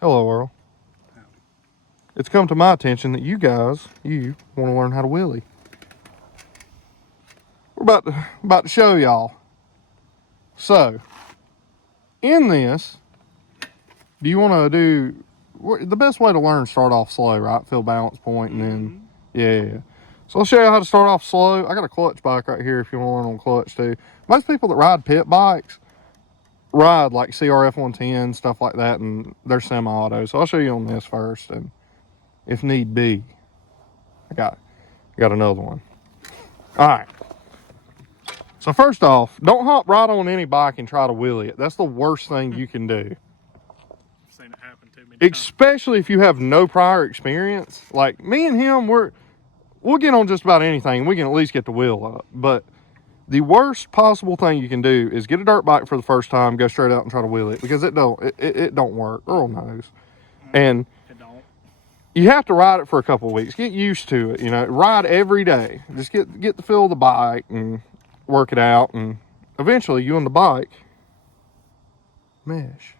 Hello, Earl. Howdy. It's come to my attention that you want to learn how to wheelie. We're about to show y'all. So, in this, do you want to do the best way to learn? Start off slow, right? Feel balance point, and then yeah. So I'll show you how to start off slow. I got a clutch bike right here if you want to learn on clutch too. Most people that ride pit bikes ride like CRF 110, stuff like that, and they're semi-auto. So I'll show you on this first, and if need be, I got another one. All right. So first off, don't hop right on any bike and try to wheelie it. That's the worst thing you can do. I've seen it happen to me. Especially if you have no prior experience. Like me and him, we'll get on just about anything. We can at least get the wheel up. But the worst possible thing you can do is get a dirt bike for the first time, go straight out and try to wheel it, because it don't work. Earl knows. And It don't. you have to ride it for a couple of weeks. Get used to it, ride every day. Just get the feel of the bike and work it out, and eventually you and the bike mesh.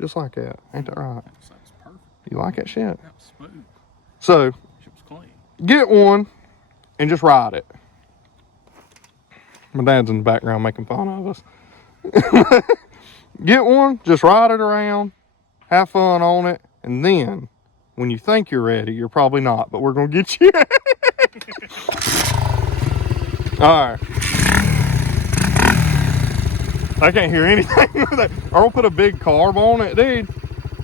Just like that. Ain't that right? That sounds perfect. You like that shit? That was smooth. So, Shit was clean. get one and just ride it. My dad's in the background making fun of us. Get one, just ride it around, have fun on it, and then when you think you're ready, you're probably not, but we're going to get you. All right. I can't hear anything. Earl put a big carb on it, dude.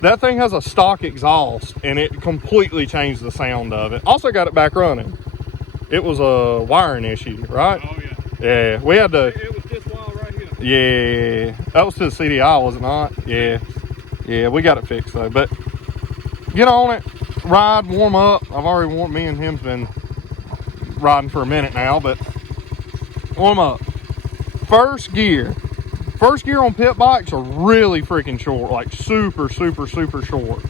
That thing has a stock exhaust, and it completely changed the sound of it. Also got it back running. It was a wiring issue, right? Oh, yeah. Yeah, we had to. It was this wall right here. Yeah, that was to the CDI, was it not? Yeah, yeah, we got it fixed though. But get on it, ride, warm up. I've already warmed. Me and him's been riding for a minute now, but warm up. First gear on pit bikes are really freaking short, like super short.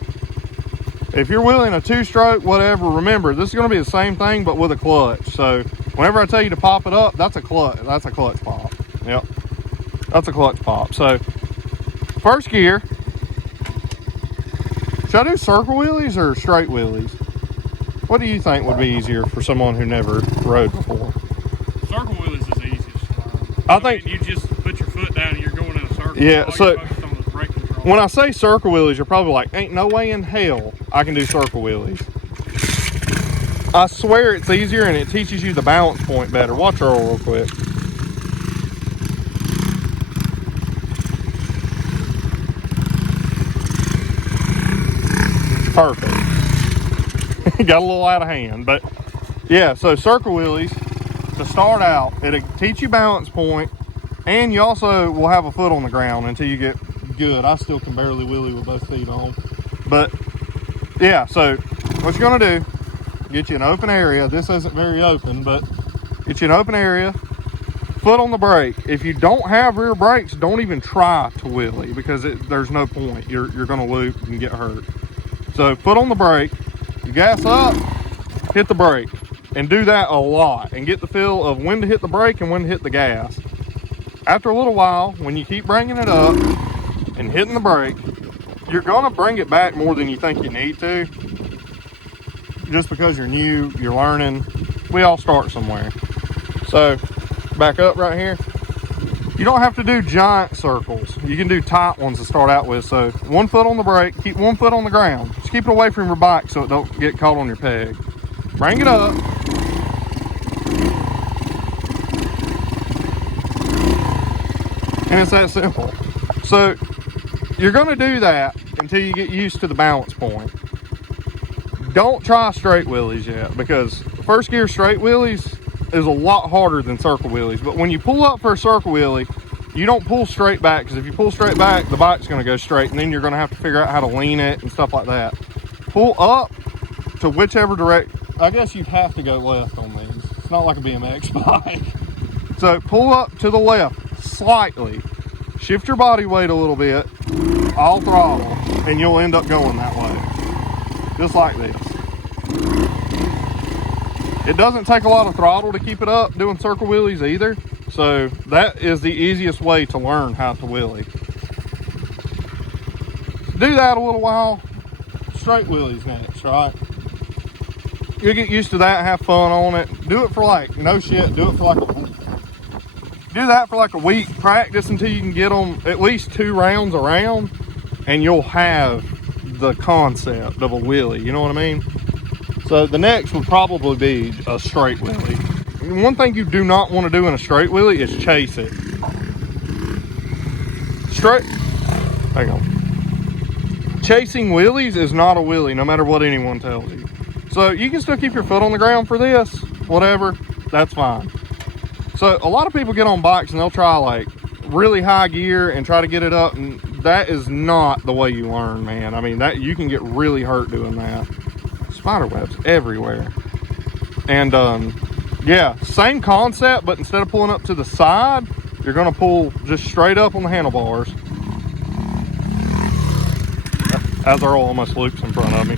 If you're wheeling a 2-stroke, whatever, remember this is going to be the same thing but with a clutch. So whenever I tell you to pop it up, that's a clutch pop. Yep, that's a clutch pop. So first gear, should I do circle wheelies or straight wheelies? What do you think would be easier for someone who never rode before? Circle wheelies is the easiest. I think you just put your foot down and you're going in a circle. Yeah, All so you're focused on is brake control. when I say circle wheelies, you're probably like, ain't no way in hell I can do circle wheelies. I swear it's easier and it teaches you the balance point better. Watch Earl real quick. Perfect. Got a little out of hand, but yeah, so circle wheelies, to start out, it'll teach you balance point, and you also will have a foot on the ground until you get good. I still can barely wheelie with both feet on. But yeah, so what you're gonna do, get you an open area. This isn't very open, but get you an open area, foot on the brake. If you don't have rear brakes, don't even try to wheelie, because there's no point. You're gonna loop and get hurt. So foot on the brake, you gas up, hit the brake, and do that a lot, and get the feel of when to hit the brake and when to hit the gas. After a little while, when you keep bringing it up and hitting the brake, you're gonna bring it back more than you think you need to, just because you're new, you're learning. We all start somewhere. So back up right here. You don't have to do giant circles. You can do tight ones to start out with. So 1 foot on the brake, keep 1 foot on the ground. Just keep it away from your bike so it don't get caught on your peg. Bring it up. And it's that simple. So you're gonna do that until you get used to the balance point. Don't try straight wheelies yet, because first gear straight wheelies is a lot harder than circle wheelies. But when you pull up for a circle wheelie, you don't pull straight back, because if you pull straight back, the bike's going to go straight, and then you're going to have to figure out how to lean it and stuff like that. Pull up to whichever direction. I guess you have to go left on these. It's not like a BMX bike. So pull up to the left slightly, shift your body weight a little bit, all throttle, and you'll end up going that way, just like this. It doesn't take a lot of throttle to keep it up doing circle wheelies either. So that is the easiest way to learn how to wheelie. Do that a little while, straight wheelies next, right? You'll get used to that, have fun on it. Do it for like, no shit, do it for like a week. Do that for like a week, practice until you can get them at least 2 rounds around, and you'll have the concept of a wheelie, you know what I mean? So the next would probably be a straight wheelie. One thing you do not want to do in a straight wheelie is chase it. Hang on. Chasing wheelies is not a wheelie, no matter what anyone tells you. So you can still keep your foot on the ground for this, whatever, that's fine. So a lot of people get on bikes and they'll try like really high gear and try to get it up, and that is not the way you learn, man. I mean, that you can get really hurt doing that. Spider webs everywhere. And yeah, same concept, but instead of pulling up to the side, you're gonna pull just straight up on the handlebars. As Earl almost loops in front of me.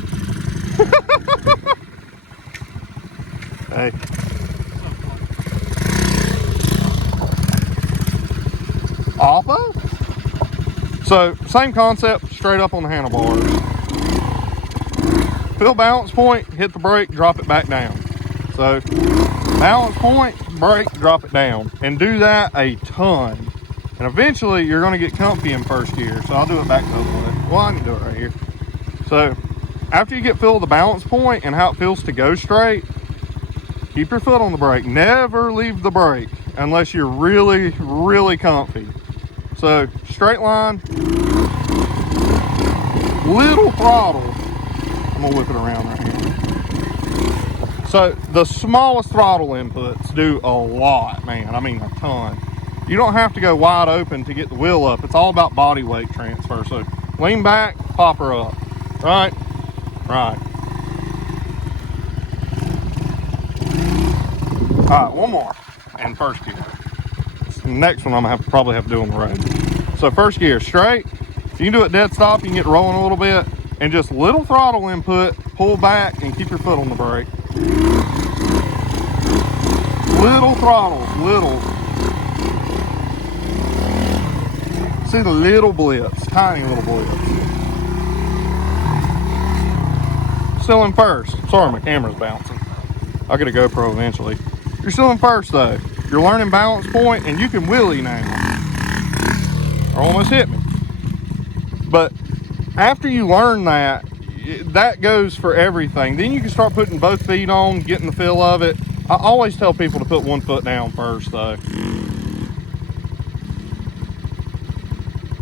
Hey. Off of? So, same concept, straight up on the handlebars. Feel balance point, hit the brake, drop it back down. So, balance point, brake, drop it down. And do that a ton. And eventually, you're gonna get comfy in first gear. So, I'll do it back the other way. Well, I can do it right here. So, after you get feel of the balance point and how it feels to go straight, keep your foot on the brake. Never leave the brake unless you're really, really comfy. So, straight line, little throttle. I'm gonna whip it around right here. So, the smallest throttle inputs do a lot, man. I mean, a ton. You don't have to go wide open to get the wheel up. It's all about body weight transfer. So, lean back, pop her up. Right, right. All right, one more, and first gear. The next one I'm gonna probably have to do on the road. So first gear, straight. You can do it dead stop, you can get rolling a little bit, and just little throttle input, pull back, and keep your foot on the brake. Little throttles, little. See the little blips, tiny little blips. Still in first. Sorry, my camera's bouncing. I'll get a GoPro eventually. You're still in first though. You're learning balance point and you can wheelie now. Or almost hit me. But after you learn that, that goes for everything. Then you can start putting both feet on, getting the feel of it. I always tell people to put one foot down first though.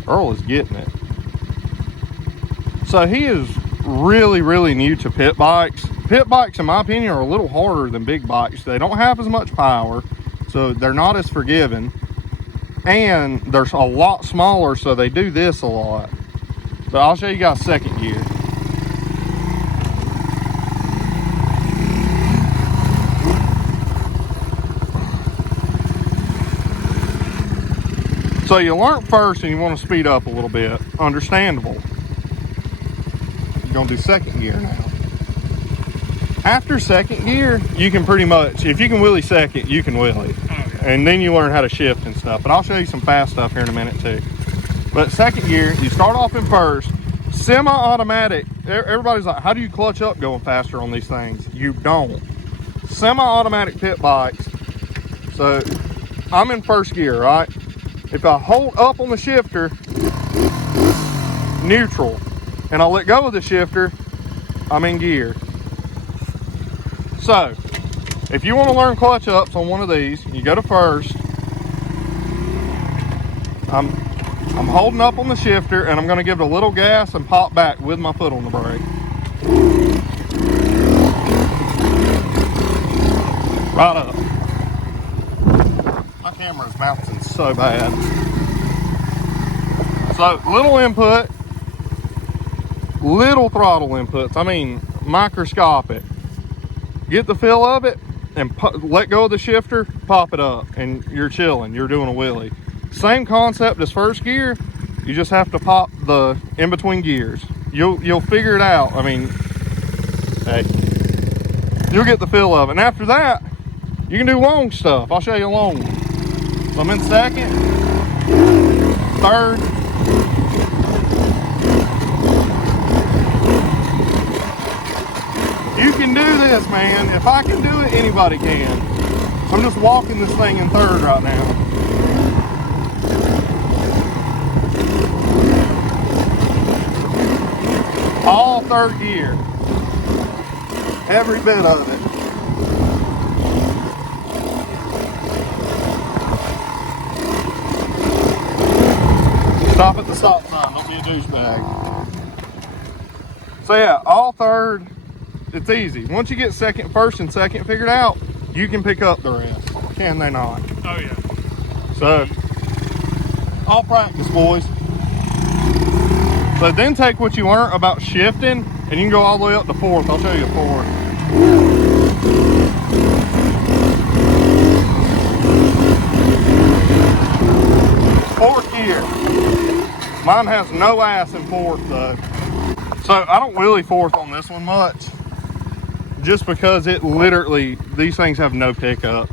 Earl is getting it. So he is really, really new to pit bikes. Pit bikes, in my opinion, are a little harder than big bikes. They don't have as much power, so they're not as forgiving. And they're a lot smaller, so they do this a lot. But I'll show you guys second gear. So you learn first and you want to speed up a little bit. Understandable. You're going to do second gear now. After second gear, you can pretty much, if you can wheelie second, you can wheelie. And then you learn how to shift and stuff. But I'll show you some fast stuff here in a minute too. But second gear, you start off in first. Semi-automatic. Everybody's like, how do you clutch up going faster on these things? You don't. Semi-automatic pit bikes. So I'm in first gear, right? If I hold up on the shifter, neutral, and I let go of the shifter, I'm in gear. So, if you want to learn clutch ups on one of these, you go to first. I'm holding up on the shifter, and I'm going to give it a little gas and pop back with my foot on the brake. Right up. My camera's bouncing so bad. So, little input, little throttle inputs. I mean, microscopic. Get the feel of it and let go of the shifter, pop it up, and you're chilling. You're doing a wheelie. Same concept as first gear. You just have to pop the in between gears. You'll figure it out. I mean, hey, you'll get the feel of it. And after that, you can do long stuff. I'll show you a long one. So I'm in second, third, can do this, man. If I can do it, anybody can. I'm just walking this thing in third right now. All third gear. Every bit of it. Stop at the stop sign, don't be a douchebag. So yeah, all third, it's easy. Once you get first and second figured out, you can pick up the rest. Can they not? Oh yeah. So, all practice, boys. So then take what you learned about shifting, and you can go all the way up to fourth. I'll show you a fourth. Fourth gear. Mine has no ass in fourth though. So I don't wheelie fourth on this one much, just because it literally, these things have no pickup.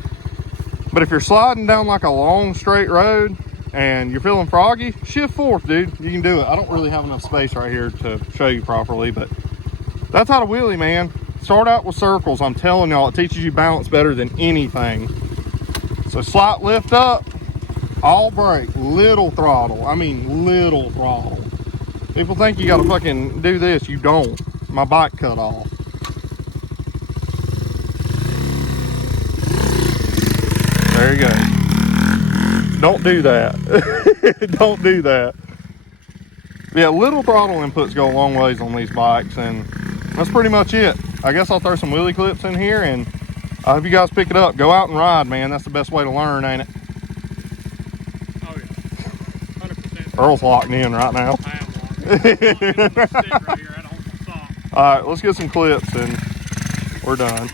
But if you're sliding down like a long straight road and you're feeling froggy, shift fourth, dude. You can do it. I don't really have enough space right here to show you properly, but that's how to wheelie, man. Start out with circles. I'm telling y'all, it teaches you balance better than anything. So slight lift up, all brake, little throttle. I mean, little throttle. People think you gotta fucking do this. You don't. My bike cut off. There you go. Don't do that. Don't do that. Yeah, little throttle inputs go a long ways on these bikes, and that's pretty much it. I guess I'll throw some wheelie clips in here, and I hope you guys pick it up. Go out and ride, man. That's the best way to learn, ain't it? Oh yeah. 100%. Earl's locked in right now. I am locked. Right here. I don't stop. All right, let's get some clips, and we're done.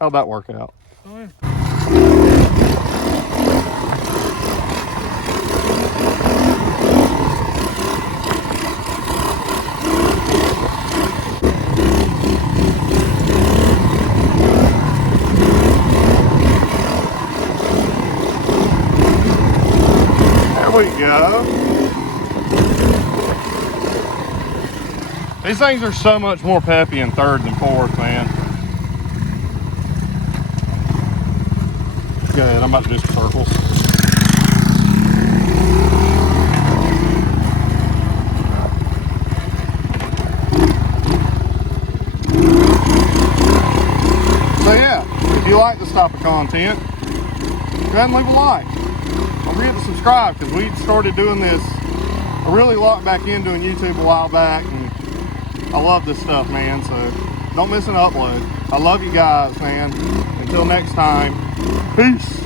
How'd that work out? Oh yeah. There we go. These things are so much more peppy in third than fourth, man. Go ahead, I'm about to do some circles. So yeah, if you like this type of content, go ahead and leave a like. Don't forget to subscribe, because we started doing this. I really locked back in doing YouTube a while back, and I love this stuff, man. So don't miss an upload. I love you guys, man. Until next time, peace.